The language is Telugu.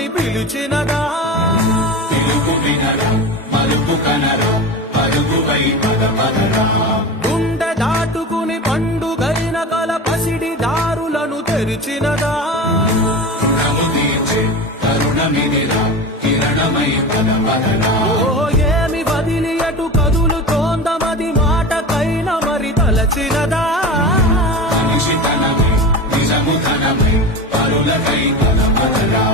రమ్మని పిలిచినదా పిలుపు వినరా మలుపు కనరా పరుగువై పద పదరా గుండె దాటుకుని పండుగైన కల పసిడి దారులను తెరిచినదా రుణము తీర్చే తరుణమిదిరా కిరణమై పద పదరా ఏమి వదిలి అటు కదులుతోందమది మాటకైన మరి తలచినదా మనిషితనమే నిజముతనమే పరులకై పద పదరా